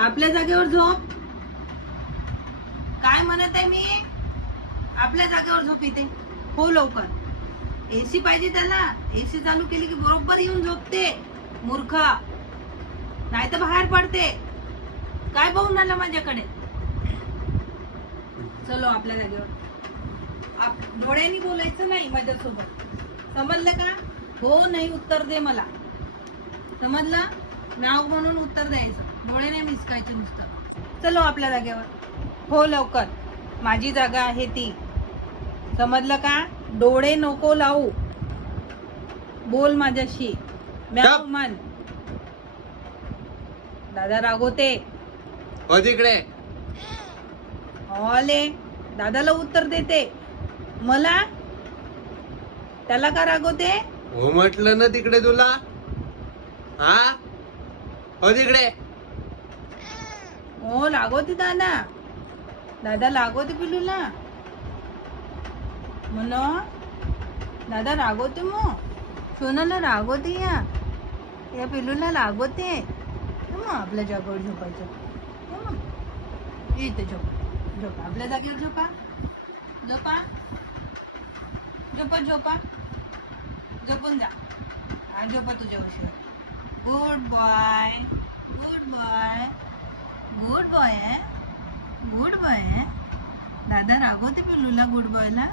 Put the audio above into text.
आपल्या जागेवर झोप. काय म्हणत आहे मी? आपल्या जागेवर झोप इथे. हो लवकर. एसी पाहिजे त्याला. एसी चालू केली की बरोबर येऊन झोपते. मूर्ख. नाही तर बाहेर पडते. काय बघून आलं माझ्याकडे? चलो आपल्या जागेवर. डोळ्यांनी बोलायचं नाही माझ्यासोबत. समजलं का? हो नाही उत्तर दे मला. समजलं? नाव म्हणून उत्तर द्यायचं. डोळे नाही मिसकायचे नुसतं. चलो आपल्या जागेवर. हो लवकर. माझी जागा आहे ती. समजलं का? डोळे नको लावू. बोल माझ्याशी. म्याव मन. दादा रागवते. हो तिकडे. आले. दादाला उत्तर देते. मला त्याला का रागवते? हो म्हटलं ना तिकडे तुला. हा हो तिकडे. हो लागवते दादा. दादा लागवते पिलूला. म्हण दादा रागवते. मग सोनाला रागवते. या पिलूला लागवते. मग आपल्या जागेवर झोपायचं. इथे झोपा. झोपा आपल्या जागेवर. झोपा झोपा झोपा झोपा. झोपून जा. हा झोपा तुझ्या उशीवर. Good boy. Good boy. Good boy आहे. गुड बॉय आहे. दादा रागवते पिलूला गुड बॉयला.